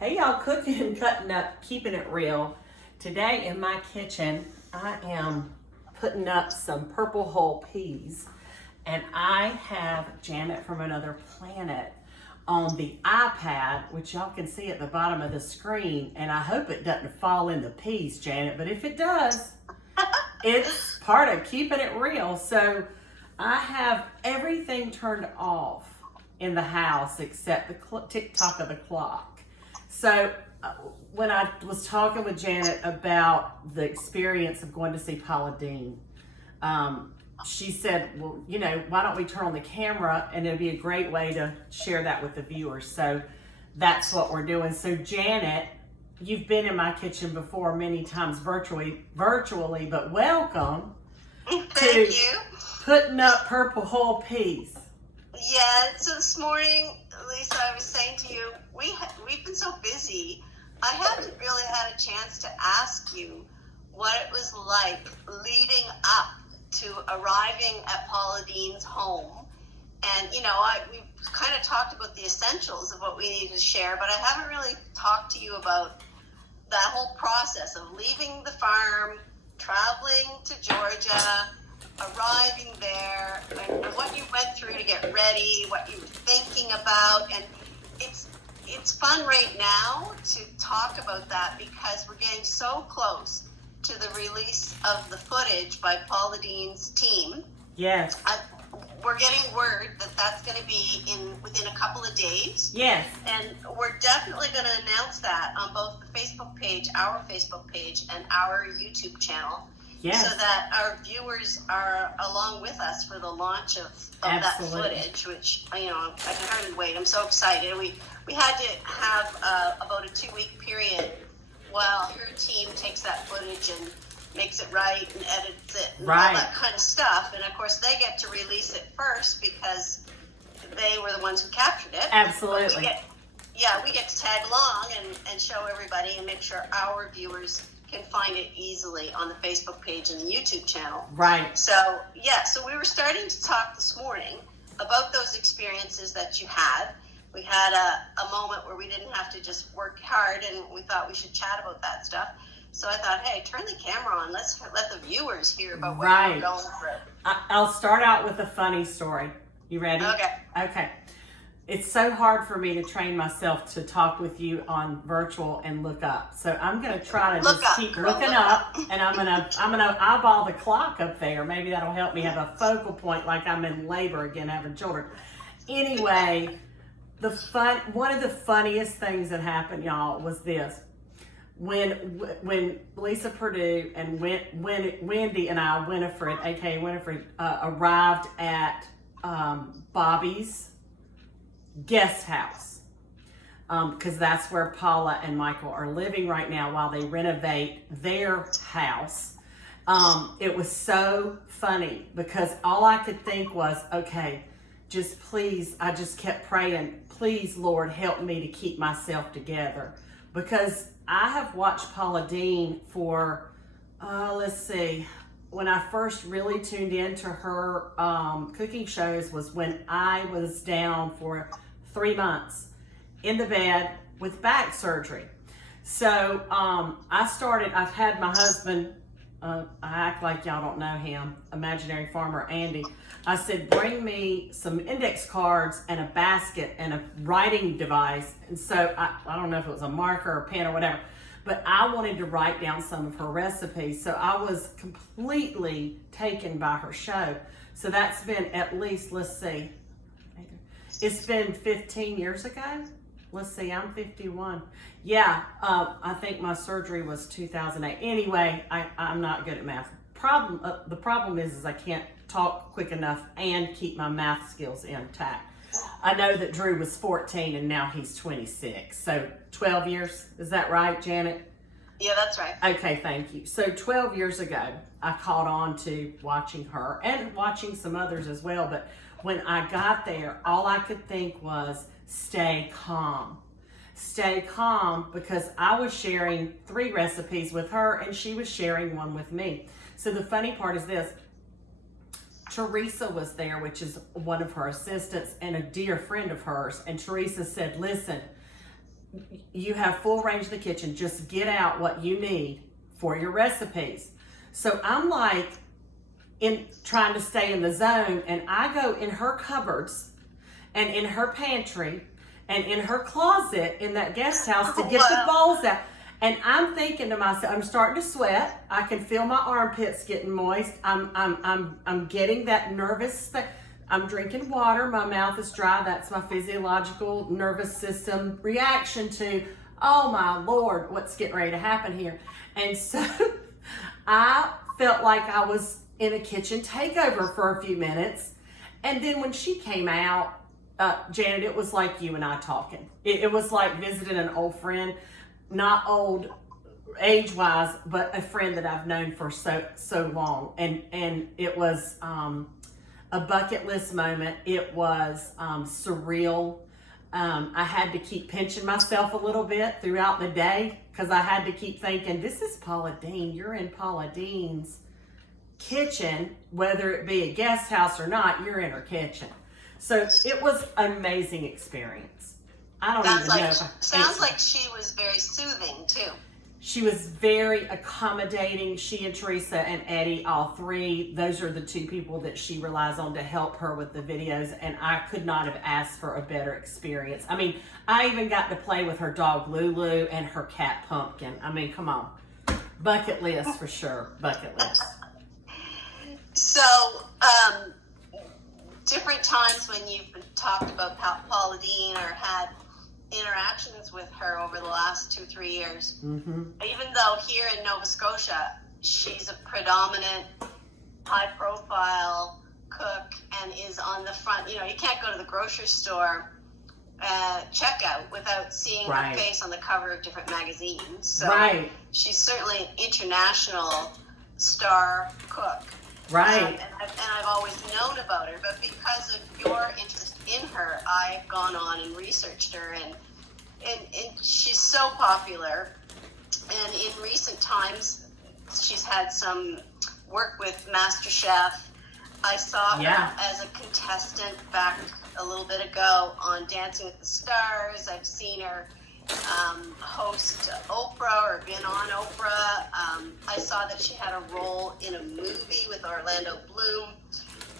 Hey y'all, cooking, cutting up, keeping it real. Today in my kitchen, I am putting up some purple hull peas, and I have Janet from Another Planet on the iPad, which y'all can see at the bottom of the screen, and I hope it doesn't fall in the peas, Janet, but if it does, it's part of keeping it real. So I have everything turned off in the house except the tick-tock of the clock. So when I was talking with Janet about the experience of going to see Paula Deen, she said, well, why don't we turn on the camera, and it'd be a great way to share that with the viewers. So that's what we're doing. So Janet, you've been in my kitchen before many times virtually, but welcome Thank you. Putting up purple hull peas. Yeah, so this morning, Lisa, I was saying to you, we've been so busy, I haven't really had a chance to ask you what it was like leading up to arriving at Paula Deen's home. And, we've kind of talked about the essentials of what we needed to share, but I haven't really talked to you about that whole process of leaving the farm, traveling to Georgia, arriving there, and what you went through to get ready, what you were thinking about. And it's fun right now to talk about that because we're getting so close to the release of the footage by Paula Deen's team. Yes. We're getting word that that's going to be within a couple of days. Yes. And we're definitely going to announce that on both the Facebook page, our Facebook page, and our YouTube channel. Yes. So that our viewers are along with us for the launch of that footage, which, I can hardly wait. I'm so excited. We had to have about a 2-week period while her team takes that footage and makes it right and edits it and all that kind of stuff. And, of course, they get to release it first because they were the ones who captured it. Absolutely. We get to tag along and show everybody and make sure our viewers can find it easily on the Facebook page and the YouTube channel. Right. So we were starting to talk this morning about those experiences that you had. We had a moment where we didn't have to just work hard, and we thought we should chat about that stuff. So I thought, hey, turn the camera on. Let's let the viewers hear about what we're going through. I'll start out with a funny story. You ready? Okay. It's so hard for me to train myself to talk with you on virtual and look up. So I'm going to try to keep looking up, and I'm going to eyeball the clock up there. Maybe that'll help me have a focal point like I'm in labor again having children. Anyway, one of the funniest things that happened, y'all, was this. When Lisa Purdue and Wendy and I, Winifred, aka Winifred, arrived at Bobby's guest house, because that's where Paula and Michael are living right now while they renovate their house. It was so funny because all I could think was, okay, just please, I just kept praying, please, Lord, help me to keep myself together, because I have watched Paula Deen for, when I first really tuned into her cooking shows was when I was down for 3 months in the bed with back surgery. So I've had my husband, I act like y'all don't know him, imaginary farmer Andy. I said, bring me some index cards and a basket and a writing device. And so I don't know if it was a marker or pen or whatever, but I wanted to write down some of her recipes. So I was completely taken by her show. So that's been at least, it's been 15 years ago. I'm 51. Yeah, I think my surgery was 2008. Anyway, I'm not good at math. The problem is I can't talk quick enough and keep my math skills intact. I know that Drew was 14 and now he's 26. So 12 years, is that right, Janet? Yeah, that's right. Okay, thank you. So 12 years ago, I caught on to watching her and watching some others as well. But when I got there, all I could think was stay calm. Stay calm, because I was sharing 3 recipes with her and she was sharing 1 with me. So the funny part is this. Teresa was there, which is one of her assistants and a dear friend of hers. And Teresa said, listen, you have full range in the kitchen. Just get out what you need for your recipes. So I'm like trying to stay in the zone, and I go in her cupboards and in her pantry and in her closet in that guest house to get the bowls out. And I'm thinking to myself, I'm starting to sweat. I can feel my armpits getting moist. I'm getting that nervous thing. I'm drinking water. My mouth is dry. That's my physiological nervous system reaction to, oh my Lord, what's getting ready to happen here? And so I felt like I was in a kitchen takeover for a few minutes. And then when she came out, Janet, it was like you and I talking. It was like visiting an old friend, not old age-wise, but a friend that I've known for so long. And it was a bucket list moment. It was surreal. I had to keep pinching myself a little bit throughout the day because I had to keep thinking, this is Paula Deen. You're in Paula Deen's kitchen, whether it be a guest house or not, you're in her kitchen. So it was an amazing experience. I don't even know. Sounds like she was very soothing too. She was very accommodating. She and Teresa and Eddie, all three, those are the two people that she relies on to help her with the videos. And I could not have asked for a better experience. I mean, I even got to play with her dog Lulu and her cat Pumpkin. I mean, come on. Bucket list for sure. Bucket list. So, different times when you've talked about Paula Deen or had interactions with her over the last 2-3 years, even though here in Nova Scotia, she's a predominant high-profile cook and is on the front. You know, you can't go to the grocery store checkout without seeing her face on the cover of different magazines. So she's certainly an international star cook. And I've always known about her, but because of your interest in her, I've gone on and researched her, and she's so popular. And in recent times, she's had some work with MasterChef. I saw her as a contestant back a little bit ago on Dancing with the Stars. I've seen her host Oprah or been on Oprah. I saw that she had a role in a movie with Orlando Bloom.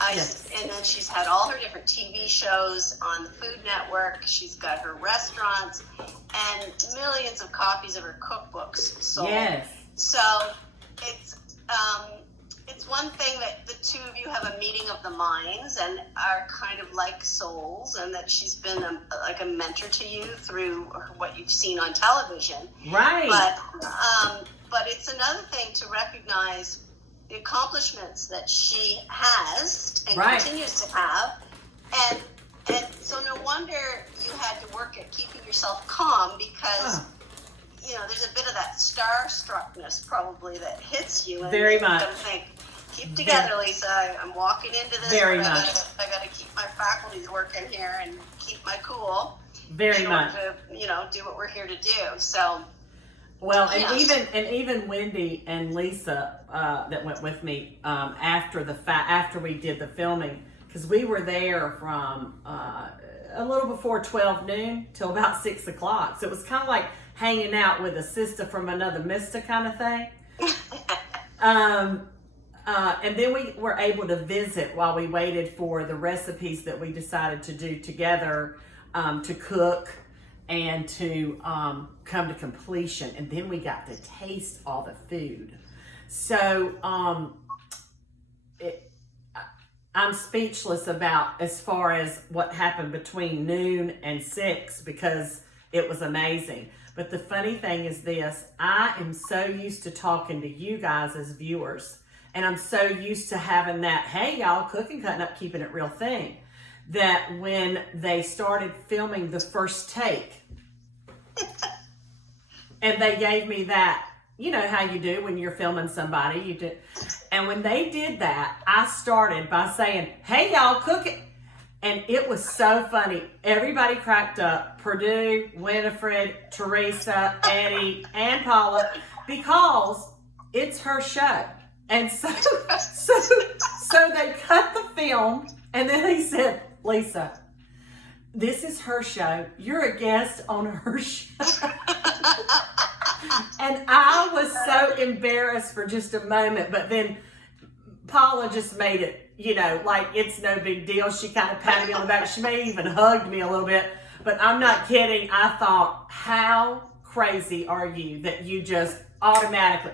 And then she's had all her different TV shows on the Food Network. She's got her restaurants and millions of copies of her cookbooks sold. So it's one thing that the two of you have a meeting of the minds and are kind of like souls, and that she's been like a mentor to you through what you've seen on television. But it's another thing to recognize the accomplishments that she has and continues to have. And so no wonder you had to work at keeping yourself calm because, you know, there's a bit of that starstruckness probably that hits you. And very much. You gotta think, keep together, Lisa. I'm walking into this. Very much. I got to keep my faculties working here and keep my cool. Very much. To, you know, do what we're here to do. So. Well, and even Wendy and Lisa that went with me after we did the filming, because we were there from a little before 12 noon till about 6 o'clock. So it was kind of like hanging out with a sister from another mister kind of thing. And then we were able to visit while we waited for the recipes that we decided to do together to cook and to come to completion. And then we got to taste all the food. So I'm speechless about as far as what happened between noon and 6 because it was amazing. But the funny thing is this, I am so used to talking to you guys as viewers, and I'm so used to having that, hey y'all, cooking, cutting up, keeping it real thing, that when they started filming the first take, and they gave me that, you know how you do when you're filming somebody, you do. And when they did that, I started by saying, hey y'all, cook it. And it was so funny. Everybody cracked up. Purdue, Winifred, Teresa, Eddie, and Paula, because it's her show. And so they cut the film, and then he said, Lisa, this is her show. You're a guest on her show. And I was so embarrassed for just a moment, but then Paula just made it, like it's no big deal. She kind of patted me on the back. She may even hugged me a little bit, but I'm not kidding. I thought, how crazy are you that you just automatically,